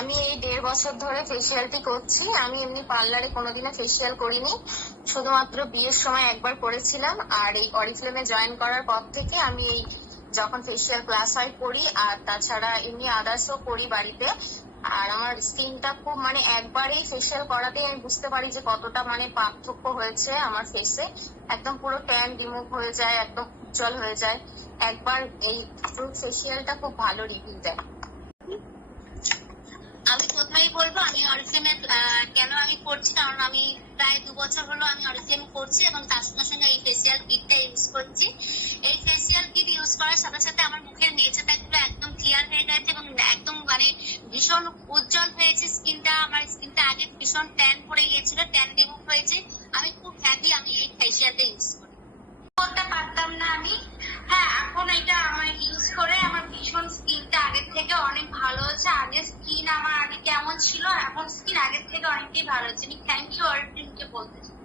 আমি এই 1.5 বছর ধরে ফেসিয়ালটি করছি। আমি এমনি পার্লারে কোনোদিনও ফেসিয়াল করিনি, শুধুমাত্র বিয়ের সময় একবার করেছিলাম। আর এই অরিফ্লেমে জয়েন করার পর থেকে আমি এই যখন ফেসিয়াল ক্লাস হয় করি, আর তাছাড়া এমনি আদার্সও করি বাড়িতে। আর আমার স্কিনটা খুব একবারেই ফেসিয়াল করাতেই আমি বুঝতে পারি যে কতটা পার্থক্য হয়েছে আমার ফেসে। একদম পুরো ট্যান রিমুভ হয়ে যায়, একদম উজ্জ্বল হয়ে যায়। একবার এই ফ্রুট ফেসিয়ালটা খুব ভালো রিভিউ দেয়। আমি প্রথমেই বলবো আমি অরিফ্লেমে কেন আমি করছি, কারণ আমি প্রায় 2 বছর হলো আমি অরিফ্লেম করছি এবং তার সঙ্গে সঙ্গে এই ফেসিয়াল কিটটা ইউজ করছি। এই ফেসিয়াল কিট ইউজ করার সাথে সাথে আমার মুখের নেচারটা পুরো একদম ক্লিয়ার হয়ে গেছে এবং একদম ভীষণ উজ্জ্বল হয়েছে স্কিনটা। আমার স্কিনটা আগে ভীষণ ট্যান পড়ে গিয়েছিল, ট্যান রিমুভ হয়েছে। আমি খুব হ্যাপি আমি এই ফেসিয়ালটা ইউজ করি। করতে পারতাম না আমি, হ্যাঁ এখন এটা আমার ইউজ করে আমার ভীষণ স্কিনটা আগের থেকে অনেক ভালো হচ্ছে। আগে স্কিন আমার আগে কেমন ছিল, এখন স্কিন আগের থেকে অনেকটাই ভালো হচ্ছে। আমি থ্যাংক ইউ অরিফ্লেমকে বলতে চাই।